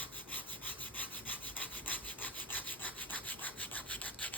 Thank you.